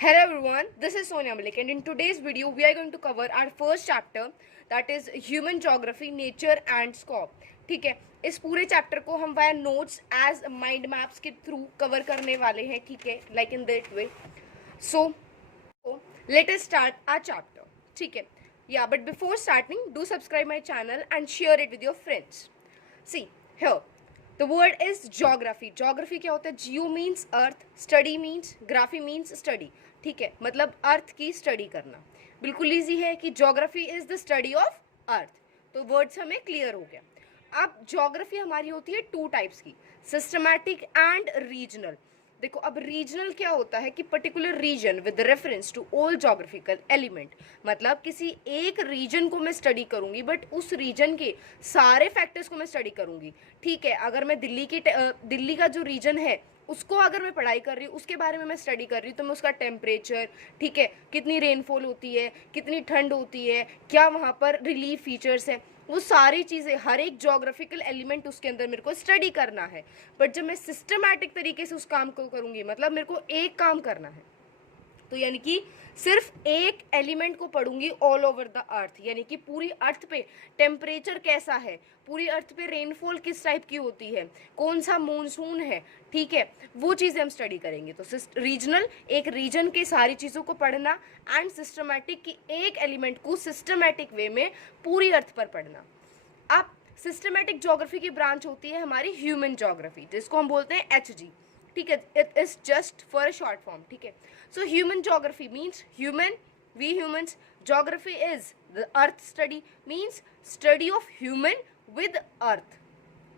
Hello everyone, this is Sonia Malik and in today's video we are going to cover our first chapter that is Human Geography, Nature and Scope. ठीक है, इस पूरे chapter को हम via notes as mind maps के through cover करने वाले हैं. ठीक है, like in that way. So let us start our chapter. ठीक है, yeah but before starting do subscribe my channel and share it with your friends. See here the word is geography. Geography क्या होता है? Geo means earth, study means, graphy means study. ठीक है, मतलब अर्थ की study करना. बिल्कुल ईजी है कि geography is the study of earth. तो वर्ड्स हमें क्लियर हो गया. अब ज्योग्राफी हमारी होती है टू टाइप्स की, सिस्टमैटिक एंड रीजनल. देखो, अब रीजनल क्या होता है कि particular region with reference to all geographical element. मतलब किसी एक रीजन को मैं स्टडी करूंगी बट उस रीजन के सारे फैक्टर्स को मैं स्टडी करूंगी. ठीक है, अगर मैं दिल्ली का जो रीजन है उसको अगर मैं पढ़ाई कर रही हूँ, उसके बारे में मैं स्टडी कर रही हूँ, तो मैं उसका टेम्परेचर, ठीक है, कितनी रेनफॉल होती है, कितनी ठंड होती है, क्या वहाँ पर रिलीफ फीचर्स हैं, वो सारी चीज़ें, हर एक ज्योग्राफिकल एलिमेंट उसके अंदर मेरे को स्टडी करना है. बट जब मैं सिस्टमैटिक तरीके से उस काम को करूँगी, मतलब मेरे को एक काम करना है, तो यानी कि सिर्फ एक एलिमेंट को पढ़ूंगी ऑल ओवर द अर्थ. यानी कि पूरी अर्थ पे टेम्परेचर कैसा है, पूरी अर्थ पे रेनफॉल किस टाइप की होती है, कौन सा मॉनसून है, ठीक है, वो चीज़ें हम स्टडी करेंगे. तो रीजनल, एक रीजन की सारी चीज़ों को पढ़ना, एंड सिस्टमैटिक की एक एलिमेंट को सिस्टमैटिक वे में पूरी अर्थ पर पढ़ना. अब सिस्टमैटिक ज्योग्राफी की ब्रांच होती है हमारी ह्यूमन ज्योग्राफी, जिसको हम बोलते हैं HG. ठीक है, it is just for a short form. ठीक है, so human geography means human, we humans. Geography is the earth study, means study of human with earth.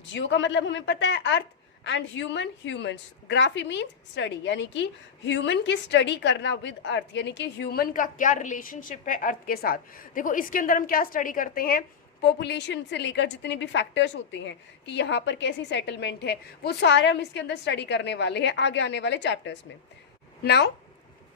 Geo का मतलब हमें पता है earth, and human humans. Graphy means study, यानी कि human की स्टडी करना विद अर्थ, यानी कि ह्यूमन का क्या रिलेशनशिप है अर्थ के साथ. देखो, इसके अंदर हम क्या स्टडी करते हैं, पॉपुलेशन से लेकर जितने भी फैक्टर्स होते हैं कि यहाँ पर कैसी सेटलमेंट है, वो सारे हम इसके अंदर स्टडी करने वाले हैं आगे आने वाले चैप्टर्स में. Now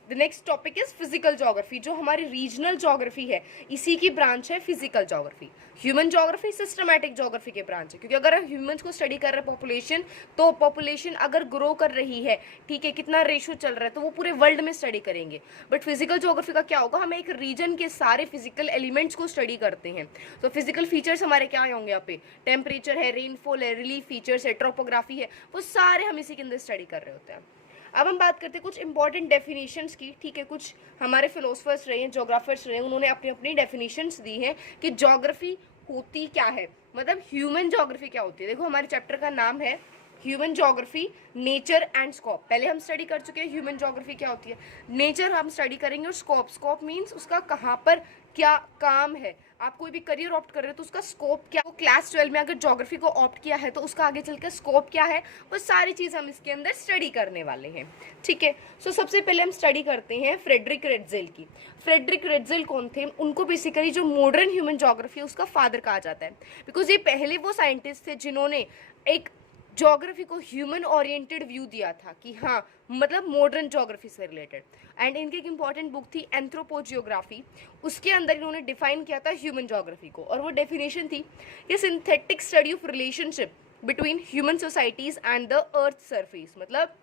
the next topic is physical geography, जो हमारी रीजनल ज्योग्राफी है, इसी की ब्रांच है physical geography. Human geography systematic geography के ब्रांच है, क्योंकि अगर हम ह्यूमंस को स्टडी कर रहे हैं पॉपुलेशन, तो पॉपुलेशन अगर ग्रो कर रही है, ठीक है, कितना रेशियो चल रहा है, तो वो पूरे वर्ल्ड में स्टडी करेंगे. बट फिजिकल ज्योग्राफी का क्या होगा, हम एक रीजन के सारे फिजिकल एलिमेंट्स को स्टडी करते हैं. तो फिजिकल फीचर्स हमारे क्या होंगे यहाँ पे, टेम्परेचर है, रेनफॉल है, रिलीफ फीचर्स है, ट्रोपोग्राफी है, वो सारे हम इसी के अंदर स्टडी कर रहे होते हैं. अब हम बात करते हैं कुछ इंपॉर्टेंट डेफिनेशंस की. ठीक है, कुछ हमारे फिलोसफर्स रहे हैं, जोग्राफर्स रहे हैं, उन्होंने अपनी अपनी डेफिनेशंस दी हैं कि ज्योग्राफी होती क्या है, मतलब ह्यूमन ज्योग्राफी क्या होती है. देखो, हमारे चैप्टर का नाम है human geography, nature and scope. पहले हम स्टडी कर चुके हैं ह्यूमन ज्योग्राफी क्या होती है, नेचर हम स्टडी करेंगे, और स्कोप, स्कोप मीन्स उसका कहाँ पर क्या काम है. आप कोई भी करियर ऑप्ट कर रहे हो तो उसका स्कोप क्या, वो क्लास 12 में अगर ज्योग्राफी को ऑप्ट किया है तो उसका आगे चलकर स्कोप क्या है, वो सारी चीज़ हम इसके अंदर स्टडी करने वाले हैं. ठीक है, सो सबसे पहले हम स्टडी करते हैं फ्रेडरिक रेटजेल की. फ्रेडरिक रेटजेल कौन थे? उनको बेसिकली जो मॉडर्न ह्यूमन ज्योग्राफी है उसका फादर कहा जाता है, बिकॉज ये पहले वो साइंटिस्ट थे जिन्होंने एक ज्योग्राफी को ह्यूमन ओरिएंटेड व्यू दिया था कि हाँ, मतलब मॉडर्न ज्योग्राफी से रिलेटेड. एंड इनकी एक इंपॉर्टेंट बुक थी एंथ्रोपोजियोग्राफी, उसके अंदर इन्होंने डिफाइन किया था ह्यूमन ज्योग्राफी को, और वो डेफिनेशन थी कि synthetic study of relationship between human societies and the earth surface. मतलब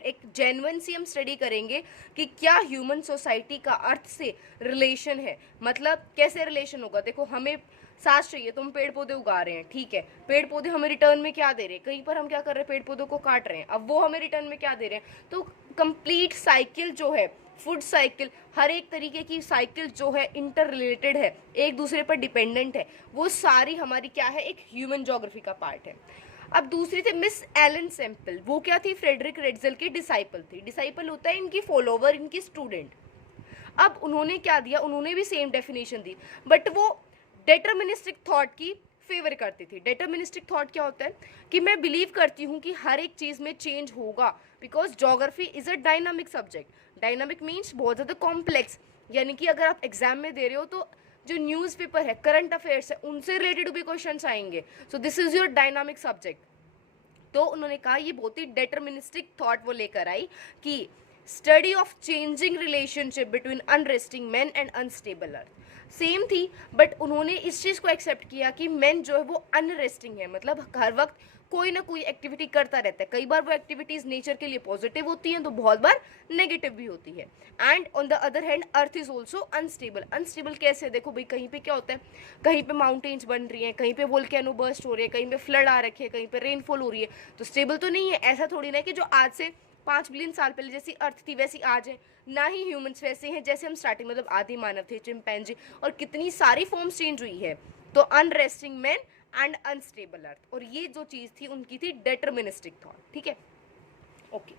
एक जेन्युइन सी हम स्टडी करेंगे कि क्या ह्यूमन सोसाइटी का अर्थ से रिलेशन है, मतलब कैसे रिलेशन होगा. देखो, हमें सांस चाहिए तो हम पेड़ पौधे उगा रहे हैं, ठीक है, पेड़ पौधे हमें रिटर्न में क्या दे रहे हैं, कहीं पर हम क्या कर रहे हैं, पेड़ पौधों को काट रहे हैं, अब वो हमें रिटर्न में क्या दे रहे हैं. तो कंप्लीट साइकिल जो है, फूड साइकिल, हर एक तरीके की साइकिल जो है इंटर रिलेटेड है, एक दूसरे पर डिपेंडेंट है, वो सारी हमारी क्या है, एक ह्यूमन ज्योग्राफी का पार्ट है. अब दूसरी थी मिस एलन सेम्पल. वो क्या थी, फ्रेडरिक रेटजेल की डिसाइपल थी. डिसाइपल होता है इनकी फॉलोवर, इनकी स्टूडेंट. अब उन्होंने क्या दिया, उन्होंने भी सेम डेफिनेशन दी, बट वो डिटर्मिनिस्टिक थॉट की फेवर करती थी. डिटर्मिनिस्टिक थॉट क्या होता है कि मैं बिलीव करती हूँ कि हर एक चीज़ में चेंज होगा, because geography is a dynamic subject. Dynamic means बहुत ज़्यादा कॉम्प्लेक्स, यानी कि अगर आप एग्जाम में दे रहे हो तो जो न्यूज़पेपर है, करंट अफेयर्स है, उनसे रिलेटेड भी क्वेश्चंस आएंगे. सो this is your dynamic subject. तो उन्होंने कहा, ये बहुत ही डिटर्मिनिस्टिक थॉट वो लेकर आई कि study of changing relationship between unresting man and unstable earth. Same थी, बट उन्होंने इस चीज़ को एक्सेप्ट किया कि मैन जो है वो अनरेस्टिंग है, मतलब हर वक्त कोई ना कोई एक्टिविटी करता रहता है। कई बार वो एक्टिविटीज नेचर के लिए पॉजिटिव होती हैं तो बहुत बार नेगेटिव भी होती है। And on the other hand earth is also unstable. Unstable कैसे? देखो भाई, कहीं पे क्या होता है, कहीं पे माउंटेन्स बन रही हैं, कहीं पे वोल्केनो बर्स्ट हो रही है, कहीं पे फ्लड आ रखे हैं, कहीं पे रेनफॉल हो रही है, तो स्टेबल तो नहीं है। ऐसा थोड़ी ना है कि जो आज से 5 बिलियन साल पहले जैसी अर्थ थी वैसी आज है, ना ही ह्यूमंस वैसे हैं जैसे हम स्टार्टिंग मतलब आदि मानव थे, चिंपैंजी, और कितनी सारी फॉर्म्स चेंज हुई है। तो अनरेस्टिंग मैन एंड अनस्टेबल अर्थ, और ये जो चीज थी उनकी थी डिटर्मिनिस्टिक थॉट। ठीक है, ओके।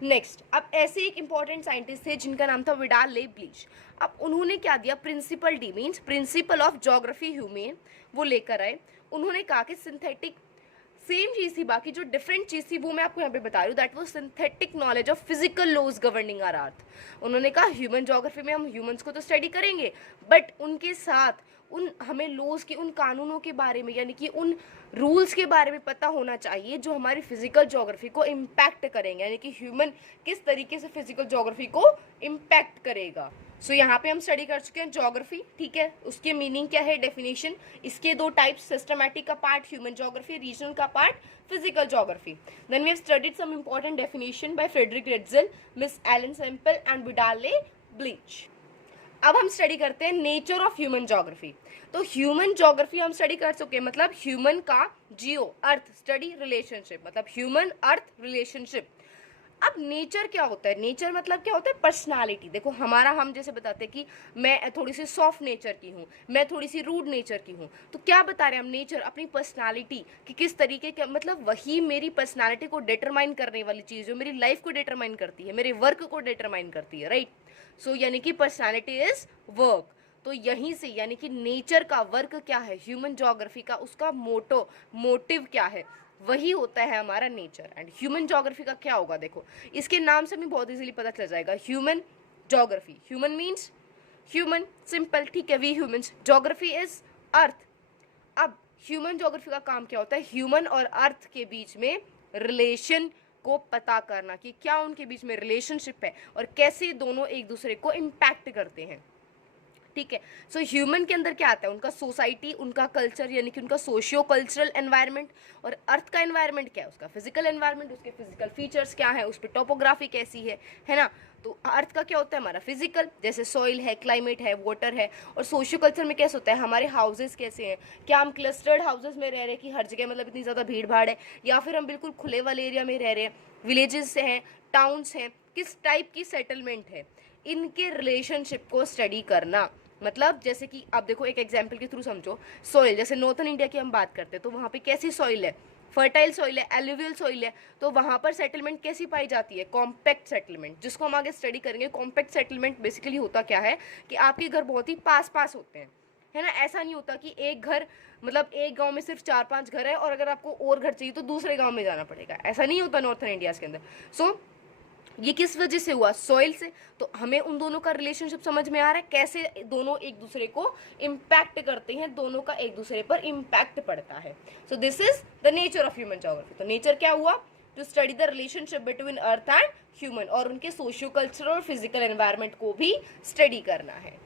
नेक्स्ट, अब ऐसे एक इंपॉर्टेंट साइंटिस्ट थे जिनका नाम था विडाल ले ब्लीच। अब उन्होंने क्या दिया, principle D means principle of geography human, वो लेकर आए। उन्होंने कहा कि सिंथेटिक, सेम चीज थी, बाकी जो डिफरेंट चीज थी वो मैं आपको यहाँ पे बता रही हूँ, that was synthetic knowledge of physical laws governing our earth. उन्होंने कहा ह्यूमन ज्योग्राफी में हम ह्यूमंस को तो स्टडी करेंगे, बट उनके साथ उन हमें लॉज के, उन कानूनों के बारे में, यानी कि उन रूल्स के बारे में पता होना चाहिए जो हमारी फिजिकल ज्योग्राफी को इम्पैक्ट करेंगे, यानी कि ह्यूमन किस तरीके से फिजिकल ज्योग्राफी को इम्पैक्ट करेगा। सो यहाँ पे हम स्टडी कर चुके हैं ज्योग्राफी। ठीक है, उसके मीनिंग क्या है, डेफिनेशन, इसके दो टाइप्स, सिस्टमैटिक का पार्ट ह्यूमन ज्योग्राफी, रीजनल का part physical geography. Then we have studied some important definition by Friedrich Ratzel, Miss Ellen Semple and Vidal la Blache. अब हम स्टडी करते हैं नेचर ऑफ ह्यूमन ज्योग्राफी। तो human geography हम study कर चुके हैं, मतलब ह्यूमन का जियो अर्थ स्टडी रिलेशनशिप, मतलब ह्यूमन अर्थ रिलेशनशिप। अब नेचर क्या होता है, नेचर मतलब क्या होता है, पर्सनालिटी। देखो हमारा, हम जैसे बताते हैं कि मैं थोड़ी सी सॉफ्ट नेचर की हूँ, मैं थोड़ी सी रूड नेचर की हूँ, तो क्या बता रहे हैं हम, नेचर अपनी पर्सनालिटी कि किस तरीके का, मतलब वही मेरी पर्सनालिटी को डिटरमाइन करने वाली चीज़ जो मेरी लाइफ को डिटरमाइन करती है, मेरे वर्क को डिटरमाइन करती है, राइट। सो यानी कि पर्सनालिटी इज वर्क। तो यहीं से यानी कि नेचर का वर्क क्या है, ह्यूमन ज्योग्राफी का उसका मोटिव क्या है, वही होता है हमारा नेचर। एंड ह्यूमन ज्योग्राफी का क्या होगा, देखो इसके नाम से भी बहुत इजीली पता चल जाएगा। Human geography, human means human, simple, ठीक है, we humans, geography is earth. अब ह्यूमन ज्योग्राफी का काम क्या होता है, ह्यूमन और अर्थ के बीच में रिलेशन को पता करना कि क्या उनके बीच में रिलेशनशिप है और कैसे दोनों एक दूसरे को इम्पैक्ट करते हैं। ठीक है, सो ह्यूमन के अंदर क्या आता है, उनका सोसाइटी, उनका कल्चर, यानी कि उनका सोशियो कल्चरल एनवायरनमेंट, और अर्थ का एनवायरनमेंट क्या है, उसका फिजिकल एनवायरनमेंट, उसके फिजिकल फीचर्स क्या है, उस पर टोपोग्राफी कैसी है ना। तो अर्थ का क्या होता है, हमारा फिजिकल, जैसे सॉइल है, क्लाइमेट है, वाटर है। और सोशियो कल्चर में कैसे होता है, हमारे हाउसेज कैसे हैं, क्या हम क्लस्टर्ड हाउसेज में रह रहे हैं कि हर जगह मतलब इतनी ज़्यादा भीड़ भाड़ है, या फिर हम बिल्कुल खुले वाले एरिया में रह रहे हैं, विलेजेस हैं, टाउन्स हैं, किस टाइप की सेटलमेंट है, इनके रिलेशनशिप को स्टडी करना। मतलब जैसे कि आप देखो, एक एग्जाम्पल के थ्रू समझो, सॉइल, जैसे नॉर्थन इंडिया की हम बात करते हैं तो वहाँ पे कैसी सॉइल है, फर्टाइल सॉइल है, एलुवियल सॉइल है, तो वहाँ पर सेटलमेंट कैसी पाई जाती है, कॉम्पैक्ट सेटलमेंट, जिसको हम आगे स्टडी करेंगे। कॉम्पैक्ट सेटलमेंट बेसिकली होता क्या है कि आपके घर बहुत ही पास पास होते हैं, है ना। ऐसा नहीं होता कि एक घर, मतलब एक गांव में सिर्फ 4-5 घर है और अगर आपको और घर चाहिए तो दूसरे गांव में जाना पड़ेगा, ऐसा नहीं होता नॉर्थन इंडिया के अंदर। सो ये किस वजह से हुआ, सॉइल से। तो हमें उन दोनों का रिलेशनशिप समझ में आ रहा है, कैसे दोनों एक दूसरे को इम्पैक्ट करते हैं, दोनों का एक दूसरे पर इम्पैक्ट पड़ता है। So this is the nature of human geography. तो नेचर क्या हुआ, to study the relationship between earth and human, और उनके सोशियो कल्चरल और फिजिकल एनवायरनमेंट को भी स्टडी करना है।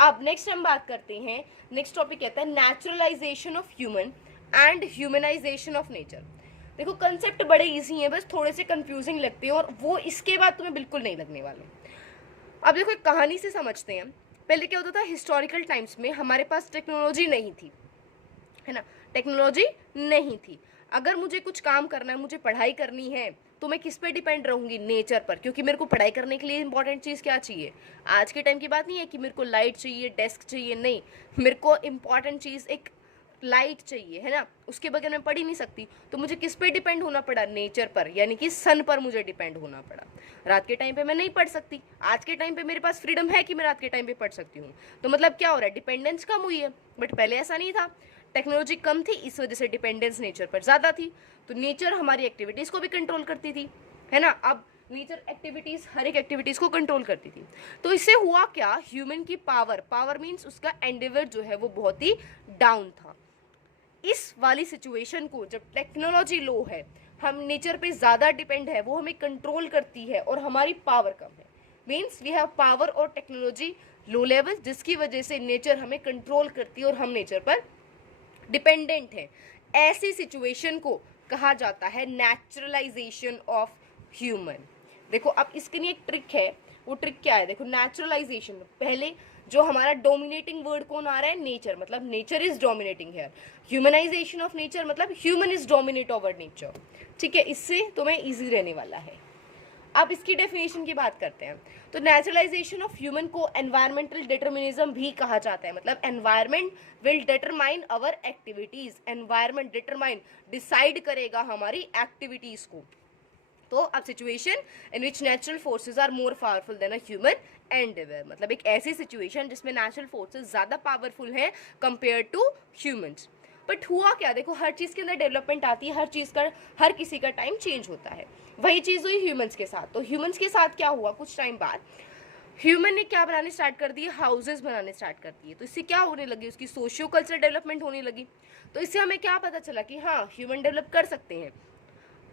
अब नेक्स्ट हम बात करते हैं, नेक्स्ट टॉपिक कहता है naturalisation of human and humanisation of nature. देखो कंसेप्ट बड़े इजी हैं, बस थोड़े से कंफ्यूजिंग लगते हैं, और वो इसके बाद तुम्हें बिल्कुल नहीं लगने वाले। अब देखो एक कहानी से समझते हैं। पहले क्या होता था, हिस्टोरिकल टाइम्स में हमारे पास टेक्नोलॉजी नहीं थी, है ना, टेक्नोलॉजी नहीं थी। अगर मुझे कुछ काम करना है, मुझे पढ़ाई करनी है, तो मैं किस पे डिपेंड रहूँगी, नेचर पर, क्योंकि मेरे को पढ़ाई करने के लिए इंपॉर्टेंट चीज़ क्या चाहिए। आज के टाइम की बात नहीं है कि मेरे को लाइट चाहिए, डेस्क चाहिए, नहीं, मेरे को इंपॉर्टेंट चीज़ एक लाइट चाहिए, है ना, उसके बगैर मैं पढ़ ही नहीं सकती। तो मुझे किस पे डिपेंड होना पड़ा, नेचर पर, यानी कि सन पर मुझे डिपेंड होना पड़ा। रात के टाइम पे मैं नहीं पढ़ सकती, आज के टाइम पे मेरे पास फ्रीडम है कि मैं रात के टाइम पे पढ़ सकती हूँ। तो मतलब क्या हो रहा है, डिपेंडेंस कम हुई है, बट पहले ऐसा नहीं था, टेक्नोलॉजी कम थी, इस वजह से डिपेंडेंस नेचर पर ज़्यादा थी। तो नेचर हमारी एक्टिविटीज़ को भी कंट्रोल करती थी, है ना। अब नेचर एक्टिविटीज़, हर एक एक्टिविटीज़ को कंट्रोल करती थी। तो इससे हुआ क्या, ह्यूमन की पावर मीन्स उसका एंडेवर जो है वो बहुत ही डाउन था। इस वाली सिचुएशन को, जब टेक्नोलॉजी लो है, हम नेचर पे ज़्यादा डिपेंड है, वो हमें कंट्रोल करती है और हमारी पावर कम है, मीन्स वी हैव पावर और टेक्नोलॉजी लो लेवल, जिसकी वजह से नेचर हमें कंट्रोल करती है और हम नेचर पर डिपेंडेंट है। ऐसी सिचुएशन को कहा जाता है नेचुरलाइजेशन ऑफ ह्यूमन। देखो अब इसके लिए एक ट्रिक है, वो ट्रिक क्या है, देखो नेचुरलाइजेशन, पहले जो हमारा डोमिनेटिंग वर्ड कौन आ रहा है, नेचर, मतलब nature is dominating here. Humanization of nature मतलब human is dominate over nature. ठीक है, इससे तुम्हें इजी रहने वाला है। अब इसकी डेफिनेशन की बात करते हैं। तो नेचुरलाइजेशन ऑफ ह्यूमन को एनवायरमेंटल डिटर्मिनिज्म भी कहा जाता है, मतलब environment will determine our activities, environment determine decide करेगा हमारी एक्टिविटीज को। तो अब situation in which natural forces are more powerful than a human endeavour, मतलब एक ऐसी सिचुएशन जिसमें नेचुरल फोर्सेज ज्यादा पावरफुल हैं कंपेयर टू ह्यूमंस। बट हुआ क्या, देखो हर चीज के अंदर डेवलपमेंट आती है, हर चीज का, हर किसी का टाइम चेंज होता है। वही चीज हुई ह्यूमंस के साथ। तो ह्यूमंस के साथ क्या हुआ, कुछ टाइम बाद ह्यूमन ने क्या बनाने स्टार्ट कर दिए, हाउसेज बनाने स्टार्ट कर दिए। तो इससे क्या होने लगी, उसकी सोशियो कल्चरल डेवलपमेंट होने लगी। तो इससे हमें क्या पता चला कि हाँ ह्यूमन डेवलप कर सकते हैं।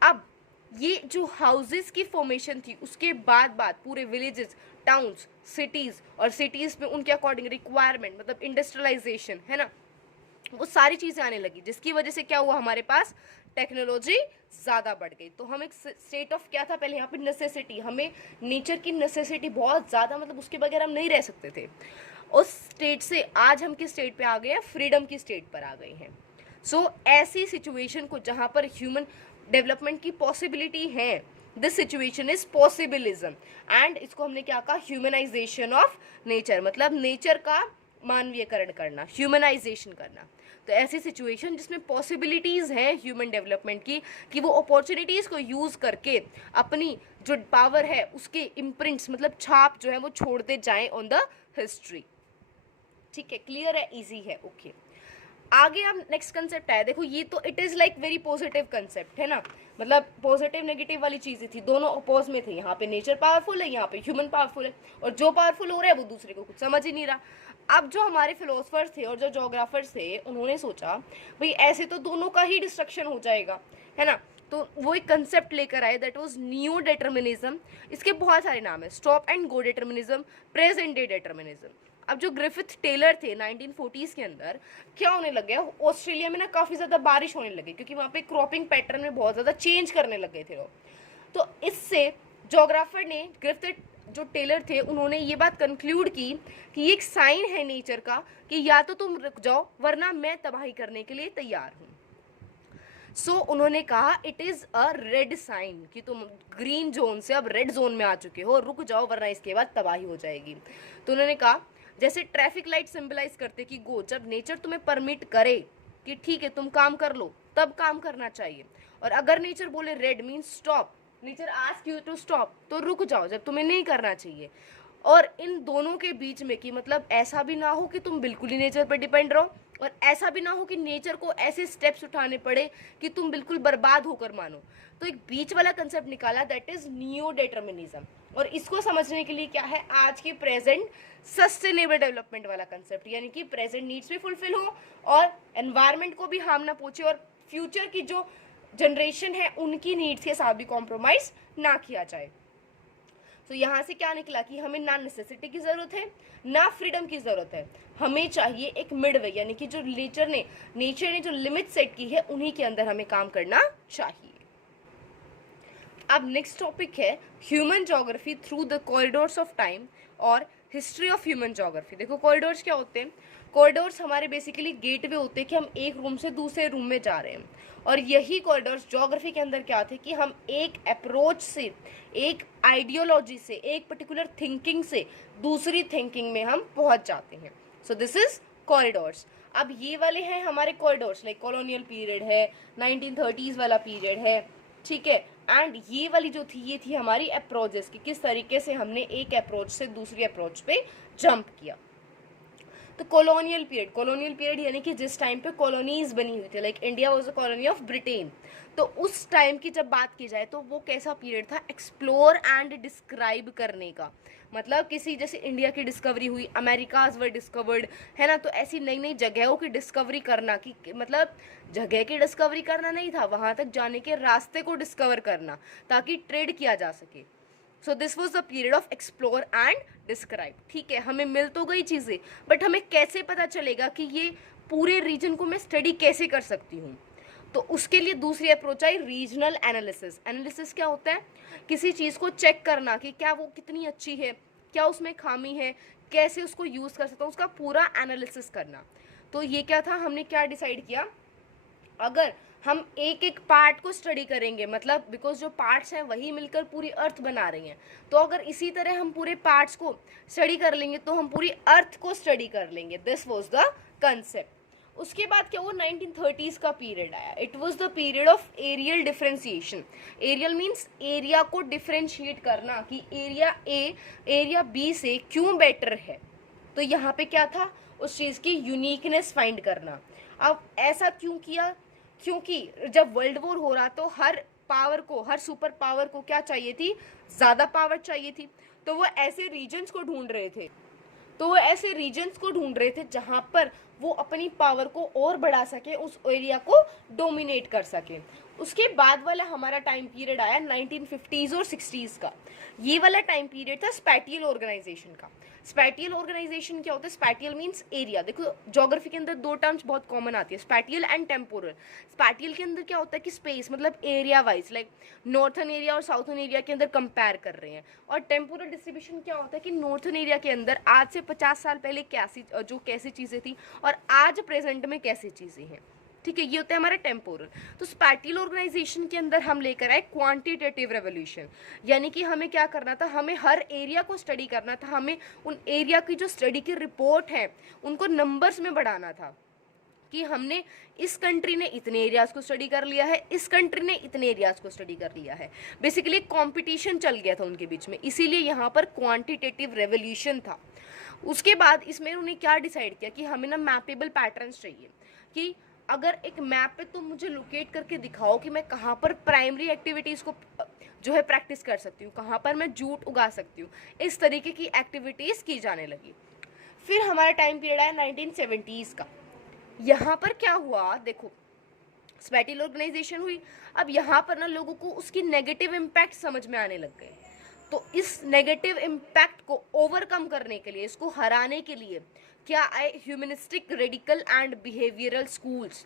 अब ये जो हाउसेस की फॉर्मेशन थी, उसके बाद पूरे विलेजेस, टाउन्स, सिटीज, और सिटीज में उनके अकॉर्डिंग रिक्वायरमेंट, मतलब इंडस्ट्रियलाइजेशन है ना, वो सारी चीजें आने लगी, जिसकी वजह से क्या हुआ, हमारे पास टेक्नोलॉजी ज्यादा बढ़ गई। तो हम एक स्टेट ऑफ क्या था पहले, यहाँ पे नेसेसिटी, हमें नेचर की नेसेसिटी बहुत ज्यादा, मतलब उसके बगैर हम नहीं रह सकते थे। उस स्टेट से आज हम किस स्टेट पे आ गए हैं, फ्रीडम की स्टेट पर आ गए हैं। सो ऐसी सिचुएशन को जहाँ पर ह्यूमन डेवलपमेंट की पॉसिबिलिटी है, this situation is possibilism, and इसको हमने क्या कहा, ह्यूमनाइजेशन ऑफ नेचर, मतलब नेचर का मानवीयकरण करना, ह्यूमनाइजेशन करना। तो ऐसी सिचुएशन जिसमें पॉसिबिलिटीज हैं ह्यूमन डेवलपमेंट की, कि वो अपॉर्चुनिटीज को यूज करके अपनी जो पावर है उसके इम्प्रिंट्स, मतलब छाप जो है वो छोड़ते जाएं ऑन द हिस्ट्री। ठीक है, क्लियर है, इजी है, ओके। आगे हम नेक्स्ट कंसेप्ट आया, देखो ये तो it is like very positive concept है ना, मतलब पॉजिटिव नेगेटिव वाली चीजें थी, दोनों अपोज में थे। यहाँ पे नेचर पावरफुल है, यहाँ पे ह्यूमन पावरफुल है, और जो पावरफुल हो रहा है वो दूसरे को कुछ समझ ही नहीं रहा। अब जो हमारे फिलोसफर्स थे और जो जोग्राफर्स थे, उन्होंने सोचा भाई ऐसे तो दोनों का ही डिस्ट्रक्शन हो जाएगा, है ना। तो वो एक कंसेप्ट लेकर आए, दैट वाज न्यू डिटर्मिनिज्म। इसके बहुत सारे नाम है, stop and go determinism, present day determinism. अब जो ग्रिफिथ टेलर थे 1940s के अंदर, क्या होने लग गया, ऑस्ट्रेलिया में ना काफ़ी ज़्यादा बारिश होने लगी, क्योंकि वहाँ पे क्रॉपिंग पैटर्न में बहुत ज़्यादा चेंज करने लग गए थे लोग। तो इससे जोग्राफर ने, ग्रिफिथ जो टेलर थे, उन्होंने ये बात कंक्लूड की कि ये एक साइन है नेचर का कि या तो तुम रुक जाओ वरना मैं तबाही करने के लिए तैयार हूँ। सो उन्होंने कहा it is a red sign, कि तुम ग्रीन जोन से अब रेड जोन में आ चुके हो, रुक जाओ वरना इसके बाद तबाही हो जाएगी। तो उन्होंने कहा जैसे ट्रैफिक लाइट सिंबलाइज करते कि गो, जब नेचर तुम्हें परमिट करे कि ठीक है तुम काम कर लो, तब काम करना चाहिए। और अगर नेचर बोले red means stop, nature ask you to stop, तो रुक जाओ जब तुम्हें नहीं करना चाहिए। और इन दोनों के बीच में कि मतलब ऐसा भी ना हो कि तुम बिल्कुल ही नेचर पर डिपेंड रहो, और ऐसा भी ना हो कि नेचर को ऐसे स्टेप्स उठाने पड़े कि तुम बिल्कुल बर्बाद होकर मानो। तो एक बीच वाला कंसेप्ट निकाला, दैट इज न्यू डिटर्मिनिज्म। और इसको समझने के लिए क्या है, आज के प्रेजेंट सस्टेनेबल डेवलपमेंट वाला कंसेप्ट, यानी कि प्रेजेंट नीड्स भी फुलफिल हो और एनवायरनमेंट को भी हार्म ना पहुंचे, और फ्यूचर की जो जनरेशन है उनकी नीड्स के साथ भी कॉम्प्रोमाइज ना किया जाए। तो यहाँ से क्या निकला कि हमें ना नेसेसिटी की ज़रूरत है ना फ्रीडम की ज़रूरत है, हमें चाहिए एक मिड वे, यानी कि जो नेचर ने जो लिमिट सेट की है उन्हीं के अंदर हमें काम करना चाहिए। अब नेक्स्ट टॉपिक है human geography through the corridors of time और हिस्ट्री ऑफ ह्यूमन ज्योग्राफी। देखो कॉरिडोर्स क्या होते हैं, कॉरिडोर्स हमारे बेसिकली गेटवे होते हैं कि हम एक रूम से दूसरे रूम में जा रहे हैं, और यही कॉरिडोर्स ज्योग्राफी के अंदर क्या थे कि हम एक अप्रोच से, एक आइडियोलॉजी से, एक पर्टिकुलर थिंकिंग से दूसरी थिंकिंग में हम पहुंच जाते हैं। सो दिस इज कॉरिडोर्स। अब ये वाले हैं हमारे कॉरिडोर्स, लाइक कॉलोनियल पीरियड है, 1930s वाला पीरियड है, ठीक है। एंड ये वाली जो थी, ये थी हमारी अप्रोचेस कि किस तरीके से हमने एक अप्रोच से दूसरी अप्रोच पे जंप किया। तो कॉलोनियल पीरियड यानी कि जिस टाइम पे कॉलोनीज बनी हुई थी, like India was a colony of Britain, तो उस टाइम की जब बात की जाए तो वो कैसा पीरियड था, एक्सप्लोर एंड डिस्क्राइब करने का। मतलब किसी, जैसे इंडिया की डिस्कवरी हुई, अमेरिकाज वर डिस्कवर्ड, है ना, तो ऐसी नई नई जगहों की डिस्कवरी करना, कि मतलब जगह की डिस्कवरी करना नहीं था, वहाँ तक जाने के रास्ते को डिस्कवर करना ताकि ट्रेड किया जा सके। So this was the period of explore and describe. ठीक है, हमें मिल तो गई चीज़ें, बट हमें कैसे पता चलेगा कि ये पूरे रीजन को मैं स्टडी कैसे कर सकती हूँ। तो उसके लिए दूसरी approach I regional analysis. Analysis क्या होता है, किसी चीज़ को चेक करना कि क्या वो कितनी अच्छी है, क्या उसमें खामी है, कैसे उसको यूज़ कर सकता हूँ, उसका पूरा एनालिसिस करना। तो ये क्या था, हमने क्या डिसाइड किया, अगर हम एक एक पार्ट को स्टडी करेंगे, मतलब बिकॉज जो पार्ट्स हैं वही मिलकर पूरी अर्थ बना रही हैं, तो अगर इसी तरह हम पूरे पार्ट्स को स्टडी कर लेंगे तो हम पूरी अर्थ को स्टडी कर लेंगे। This was the concept. उसके बाद क्या हुआ, 1930s का पीरियड आया। It was the period of areal differentiation. Areal means area को डिफरेंशिएट करना कि एरिया ए एरिया बी से क्यों बेटर है। तो यहाँ पे क्या था, उस चीज़ की यूनिकनेस फाइंड करना। अब ऐसा क्यों किया, क्योंकि जब वर्ल्ड वॉर हो रहा तो हर पावर को, हर सुपर पावर को क्या चाहिए थी, ज़्यादा पावर चाहिए थी। तो वो ऐसे रीजन्स को ढूंढ रहे थे जहाँ पर वो अपनी पावर को और बढ़ा सके, उस एरिया को डोमिनेट कर सके। उसके बाद वाला हमारा टाइम पीरियड आया 1950s और 60s का। ये वाला टाइम पीरियड था स्पैटियल ऑर्गेनाइजेशन का। स्पैटियल ऑर्गेनाइजेशन क्या होता है, स्पैटियल मीन्स एरिया। देखो ज्योग्राफी के अंदर दो टर्म्स बहुत कॉमन आती है, स्पैटियल एंड टेम्पोरल। स्पैटियल के अंदर क्या होता है कि स्पेस, मतलब area wise, like northern area और साउथर्न एरिया के अंदर कंपेयर कर रहे हैं। और टेम्पोरल डिस्ट्रीब्यूशन क्या होता है कि नॉर्थन एरिया के अंदर आज से 50 साल पहले कैसी चीज़ें थी और आज प्रेजेंट में कैसी चीज़ें हैं। ठीक है, ये होता है हमारा टेम्पोरल। तो स्पैटियल ऑर्गेनाइजेशन के अंदर हम लेकर आए क्वांटिटेटिव रेवोल्यूशन, यानी कि हमें क्या करना था, हमें हर एरिया को स्टडी करना था। हमें उन एरिया की जो स्टडी की रिपोर्ट है उनको नंबर्स में बढ़ाना था कि हमने इस कंट्री ने इतने एरियाज को स्टडी कर लिया है, इस कंट्री ने इतने एरियाज को स्टडी कर लिया है। बेसिकली कंपटीशन चल गया था उनके बीच में, इसीलिए यहाँ पर क्वांटिटेटिव रेवोल्यूशन था। उसके बाद इसमें उन्होंने क्या डिसाइड किया कि हमें ना मैपेबल पैटर्न्स चाहिए, कि अगर एक मैप पे तुम मुझे लोकेट करके दिखाओ कि मैं कहाँ पर प्राइमरी एक्टिविटीज़ को जो है प्रैक्टिस कर सकती हूँ, कहाँ पर मैं जूट उगा सकती हूँ, इस तरीके की एक्टिविटीज़ की जाने लगी। फिर हमारा टाइम पीरियड आया 1970s का। यहाँ पर क्या हुआ, देखो स्पैटियल ऑर्गेनाइजेशन हुई, अब यहाँ पर ना लोगों को उसकी नेगेटिव इम्पैक्ट समझ में आने लग गए। तो इस नेगेटिव इम्पैक्ट को ओवरकम करने के लिए, इसको हराने के लिए क्या आए, humanistic radical and behavioural schools,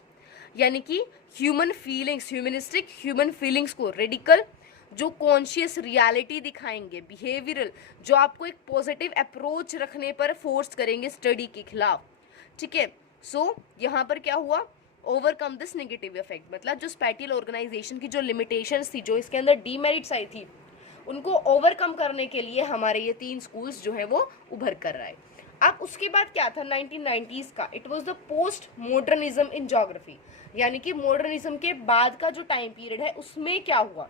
यानी कि ह्यूमनिस्टिक ह्यूमन फीलिंग्स को, रेडिकल जो कॉन्शियस रियलिटी दिखाएंगे, बिहेवियरल जो आपको एक पॉजिटिव अप्रोच रखने पर फोर्स करेंगे स्टडी के खिलाफ। ठीक है, सो यहाँ पर क्या हुआ, ओवरकम दिस नेगेटिव इफेक्ट, मतलब जो स्पैटियल ऑर्गेनाइजेशन की जो लिमिटेशंस थी, जो इसके अंदर डीमेरिट्स आई थी, उनको ओवरकम करने के लिए हमारे ये 3 स्कूल्स जो है वो उभर कर रहा है। अब उसके बाद क्या था 1990s का, it was the post modernism in geography, यानी कि मॉडर्निज्म के बाद का जो टाइम पीरियड है उसमें क्या हुआ।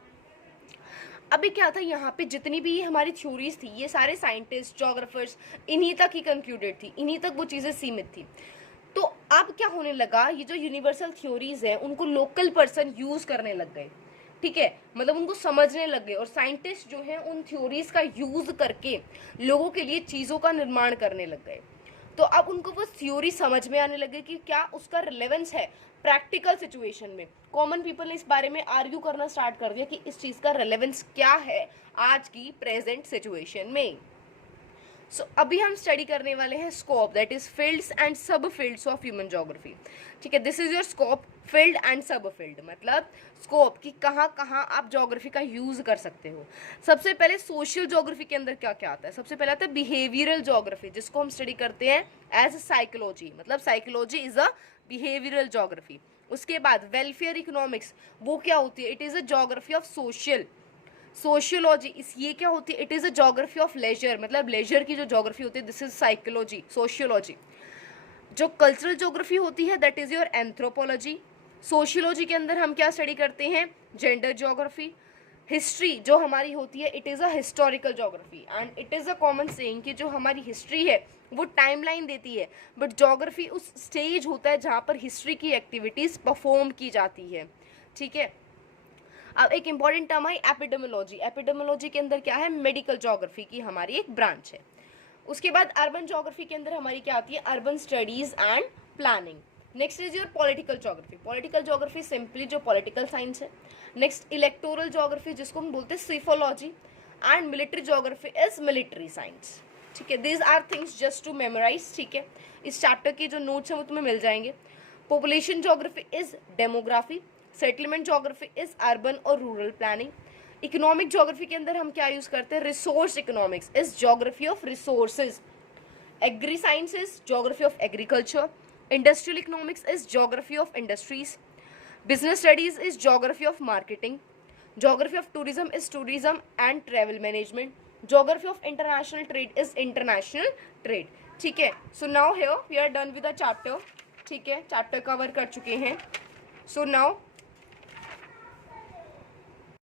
अभी क्या था, यहाँ पे जितनी भी हमारी थ्योरीज थी, ये सारे साइंटिस्ट, ज्योग्राफर्स, इन्हीं तक ही कंक्लूडेड थी, इन्हीं तक वो चीज़ें सीमित थी। तो अब क्या होने लगा, ये जो यूनिवर्सल थ्योरीज है उनको लोकल पर्सन यूज करने लग गए। ठीक है, मतलब उनको समझने लग गए, और साइंटिस्ट जो हैं उन थ्योरीज का यूज करके लोगों के लिए चीज़ों का निर्माण करने लग गए। तो अब उनको वो थ्योरी समझ में आने लगे कि क्या उसका रिलेवेंस है प्रैक्टिकल सिचुएशन में। कॉमन पीपल ने इस बारे में आर्ग्यू करना स्टार्ट कर दिया कि इस चीज़ का रिलेवेंस क्या है आज की प्रेजेंट सिचुएशन में। सो अभी हम स्टडी करने वाले हैं scope, that is fields and सब फील्ड्स ऑफ ह्यूमन ज्योग्राफी। ठीक है, this is your scope, field and सब फील्ड, मतलब स्कोप कि कहाँ कहाँ आप ज्योग्राफी का यूज कर सकते हो। सबसे पहले सोशल ज्योग्राफी के अंदर क्या क्या आता है, सबसे पहले आता है बिहेवियरल ज्योग्राफी, जिसको हम स्टडी करते हैं एज साइकोलॉजी, मतलब psychology is a behavioural geography. उसके बाद वेलफेयर इकोनॉमिक्स, वो क्या होती है, it is a geography of sociology, इस ये क्या होती है, it is a geography of leisure, मतलब लेजर की जो ज्योग्राफी होती है, दिस इज साइकोलॉजी, सोशियोलॉजी। जो कल्चरल ज्योग्राफी होती है that is your anthropology. Sociology के अंदर हम क्या स्टडी करते हैं, जेंडर ज्योग्राफी। हिस्ट्री जो हमारी होती है, it is a historical geography, and it is a common saying कि जो हमारी हिस्ट्री है वो टाइमलाइन देती है, बट ज्योग्राफी उस स्टेज होता है जहाँ पर हिस्ट्री की एक्टिविटीज़ परफॉर्म की जाती है। ठीक है, अब एक इंपॉर्टेंट टर्म है एपिडेमियोलॉजी। एपिडेमियोलॉजी के अंदर क्या है, मेडिकल ज्योग्राफी की हमारी एक ब्रांच है। उसके बाद अर्बन ज्योग्राफी के अंदर हमारी क्या आती है, urban studies and planning. Next is your political geography. Political geography simply जो पॉलिटिकल साइंस है। नेक्स्ट इलेक्टोरल ज्योग्राफी, जिसको हम बोलते हैं psephology. And military geography is military science. ठीक है, these are things just to memorize. ठीक है, इस चैप्टर के जो नोट्स हैं वो तुम्हें मिल जाएंगे। Population geography is demography. Settlement geography is urban और रूरल प्लानिंग. इकोनॉमिक जोग्राफी के अंदर हम क्या यूज़ करते हैं, resource economics is geography of resources. Agri science is geography of agriculture. Industrial economics is geography of industries. Business studies is geography of marketing. Geography of tourism is tourism and travel management. Geography of international trade is international trade. ठीक है, so now here we are done with the chapter. ठीक है, chapter cover कर चुके हैं. So now